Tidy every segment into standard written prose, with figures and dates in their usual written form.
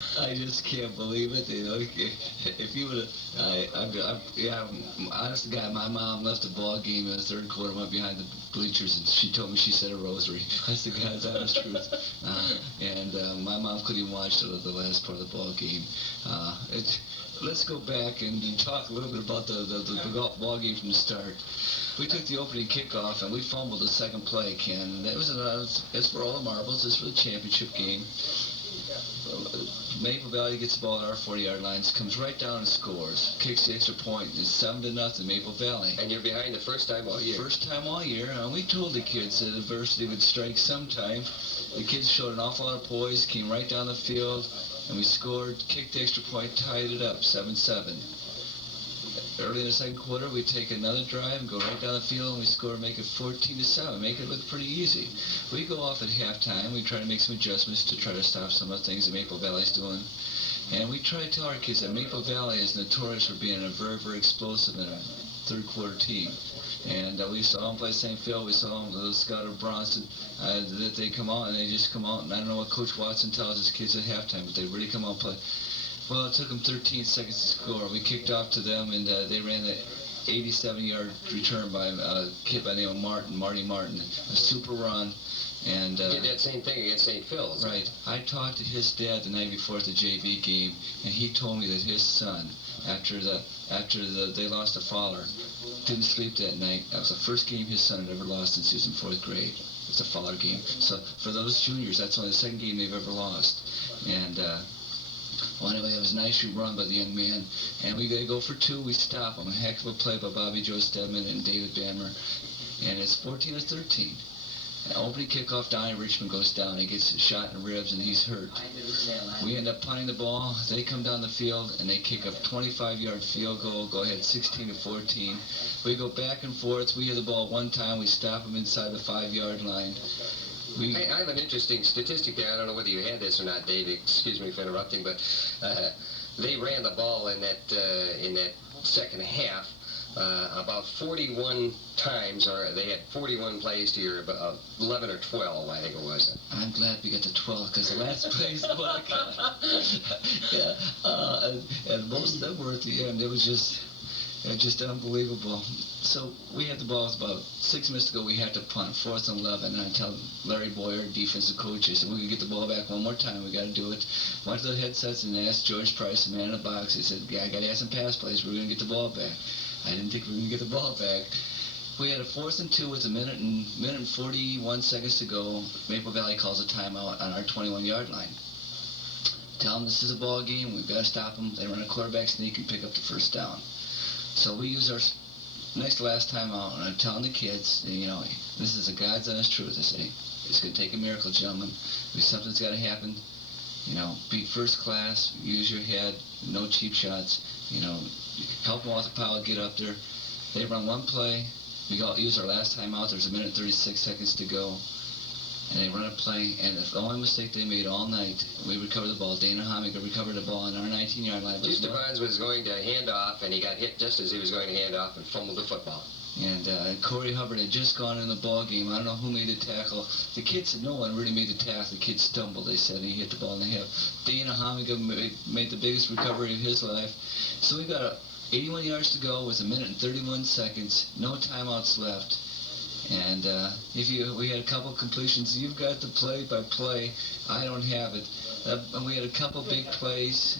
I just can't believe it. You know, if you would have, yeah, honest to God, my mom left the ball game in the third quarter, went behind the bleachers, and she told me she said a rosary. That's the God's honest truth. And my mom couldn't even watch the last part of the ball game. Let's go back and talk a little bit about the ball game from the start. We took the opening kickoff and we fumbled the second play, Ken. It's for all the marbles. It's for the championship game. Maple Valley gets the ball at our 40-yard lines, comes right down and scores, kicks the extra point. It's 7-0 Maple Valley. And you're behind the first time all year. First time all year. We told the kids that adversity would strike sometime. The kids showed an awful lot of poise, came right down the field, and we scored, kicked the extra point, tied it up, 7-7. Early in the second quarter, we take another drive and go right down the field, and we score, make it 14-7, make it look pretty easy. We go off at halftime. We try to make some adjustments to try to stop some of the things that Maple Valley's doing. And we try to tell our kids that Maple Valley is notorious for being a very, very explosive and a third quarter team. And we saw them play St. Phil. We saw them, Scott or Bronson, that they come out and they just come out. And I don't know what Coach Watson tells his kids at halftime, but they really come out and play. Well, it took them 13 seconds to score. We kicked off to them, and they ran the 87-yard return by a kid by the name of Marty Martin. A super run. And did that same thing against St. Phil's. Right. I talked to his dad the night before at the JV game, and he told me that his son, after they lost to Fowler, didn't sleep that night. That was the first game his son had ever lost since he was in 4th grade. It's a Fowler game. So for those juniors, that's only the second game they've ever lost. And well, anyway, it was a nice run by the young man. And we got to go for 2. We stop him. A heck of a play by Bobby Joe Stedman and David Bammer. And it's 14-13. Opening kickoff, Donnie Richmond goes down. He gets shot in the ribs and he's hurt. We end up punting the ball. They come down the field and they kick a 25-yard field goal. Go ahead, 16-14. We go back and forth. We hit the ball one time. We stop them inside the 5-yard line. I have an interesting statistic there. I don't know whether you had this or not, Dave. Excuse me for interrupting, but they ran the ball in that second half. About 41 times, or they had 41 plays to your 11 or 12, I think it was. I'm glad we got to 12 because the last plays were and most of them were at the end. It was just unbelievable. So we had the ball about 6 minutes to go. We had to punt, 4th and 11. And I tell Larry Boyer, defensive coach, I said, we're going to get the ball back one more time. We got to do it. Went to the headsets and asked George Price, the man in the box. He said, yeah, I got to have some pass plays. We're going to get the ball back. I didn't think we were going to get the ball back. We had a 4th and 2 with a minute and 41 seconds to go. Maple Valley calls a timeout on our 21-yard line. Tell them this is a ball game. We've got to stop them. They run a quarterback sneak and pick up the first down. So we use our last timeout, and I'm telling the kids, this is a God's honest truth. I say, it's going to take a miracle, gentlemen. Something's got to happen. Be first class, use your head, no cheap shots, help them off the pile, get up there. They run one play, we use our last time out, there's a minute and 36 seconds to go, and they run a play, and the only mistake they made all night, we recovered the ball. Dana Homiger recovered the ball on our 19-yard line. Stevens was going to hand off, and he got hit just as he was going to hand off and fumbled the football. And Corey Hubbard had just gone in the ball game. I don't know who made the tackle. The kid said no one really made the tackle. The kid stumbled, they said. He hit the ball in the hip. Dana Homiger made the biggest recovery of his life. So we got 81 yards to go with a minute and 31 seconds. No timeouts left. And we had a couple completions. You've got the play-by-play. I don't have it. And we had a couple big plays,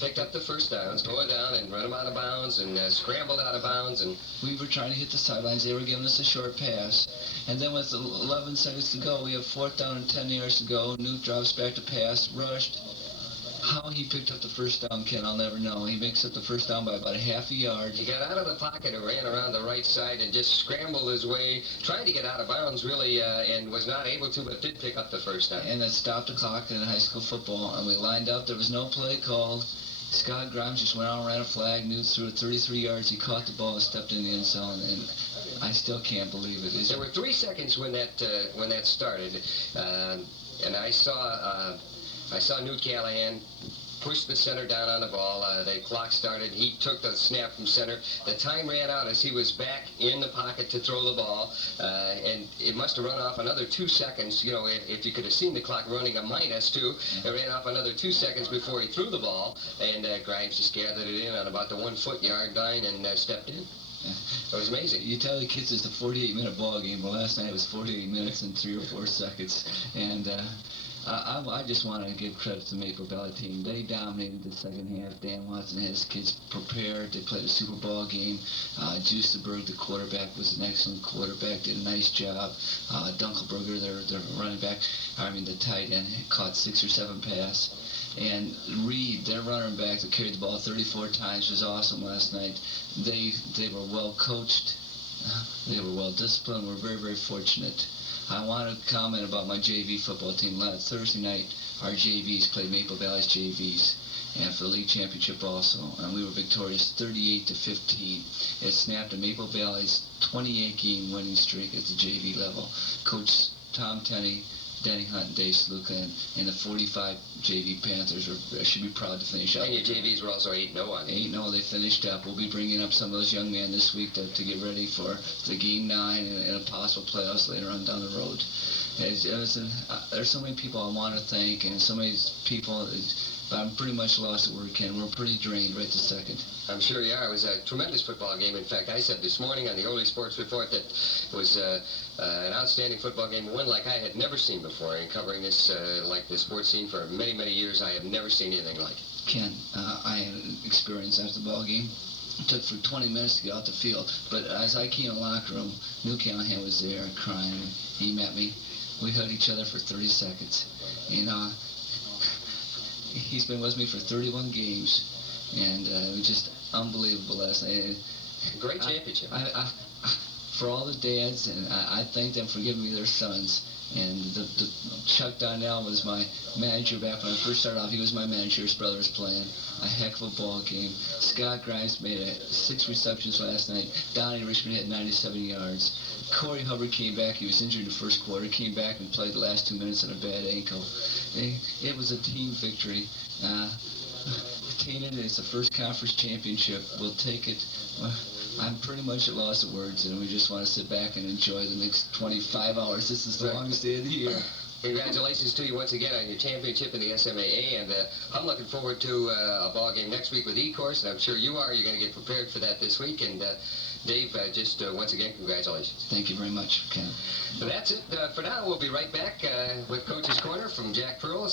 Picked up the first downs, go down and run them out of bounds, and scrambled out of bounds. And we were trying to hit the sidelines. They were giving us a short pass. And then with 11 seconds to go, we have 4th down and 10 yards to go. Newt drops back to pass, rushed. How he picked up the first down, Ken, I'll never know. He makes up the first down by about a half a yard. He got out of the pocket and ran around the right side and just scrambled his way, tried to get out of bounds, really, and was not able to, but did pick up the first down. And it stopped the clock in high school football, and we lined up. There was no play called. Scott Grimes just went out and ran a flag, Newt threw it 33 yards. He caught the ball and stepped in the end zone, and I still can't believe it. There were 3 seconds when that started, and I saw I saw Newt Callahan pushed the center down on the ball. The clock started. He took the snap from center. The time ran out as he was back in the pocket to throw the ball, and it must have run off another 2 seconds. You know, if you could have seen the clock running a -2, it ran off another 2 seconds before he threw the ball, and Grimes just gathered it in on about the 1 foot yard line and stepped in. It was amazing. You tell the kids it's a 48-minute ball game, but last night it was 48 minutes and 3 or 4 seconds, and I just want to give credit to the Maple Valley team. They dominated the second half. Dan Watson had his kids prepared. They played a Super Bowl game. Juiceberg, the quarterback, was an excellent quarterback, did a nice job. Dunkelberger, their running back, the tight end, caught 6 or 7 passes. And Reed, their running back, that carried the ball 34 times, was awesome last night. They were well coached. They were well disciplined. We're very, very fortunate. I want to comment about my JV football team. Last Thursday night, our JVs played Maple Valley's JVs, and for the league championship also, and we were victorious 38-15. It snapped a Maple Valley's 28-game winning streak at the JV level. Coach Tom Tenney, Denny Hunt, and Dave Sluka, and the 45 JV Panthers should be proud to finish up. And your JVs were also 8-0 on it. 8-0, they finished up. We'll be bringing up some of those young men this week to get ready for the Game 9 and a possible playoffs later on down the road. There's so many people I want to thank, and so many people. I'm pretty much lost at word, Ken. We're pretty drained right this second. I'm sure you are. It was a tremendous football game. In fact, I said this morning on the Early Sports Report that it was an outstanding football game, one like I had never seen before. In covering this, like the sports scene for many, many years, I have never seen anything like it. Ken, I had an experience after the ball game. It took for 20 minutes to get out the field. But as I came in the locker room, Newt Callahan was there crying. He met me. We hugged each other for 30 seconds. He's been with me for 31 games, and it was just unbelievable last night. Great championship. For all the dads, and I thank them for giving me their sons. And the Chuck Donnell was my manager back when I first started off. He was my manager. His brother was playing. A heck of a ball game. Scott Grimes made 6 receptions last night. Donnie Richmond had 97 yards. Corey Hubbard came back. He was injured in the first quarter. Came back and played the last 2 minutes on a bad ankle. It was a team victory. Canaan is the first conference championship. We'll take it. I'm pretty much at loss of words, and we just want to sit back and enjoy the next 25 hours. This is the longest day of the year. Congratulations to you once again on your championship in the SMAA, and I'm looking forward to a ball game next week with E-Course, and I'm sure you are. You're going to get prepared for that this week, and Dave, just once again, congratulations. Thank you very much, Ken. So that's it for now. We'll be right back with Coach's Corner from Jack Pearl.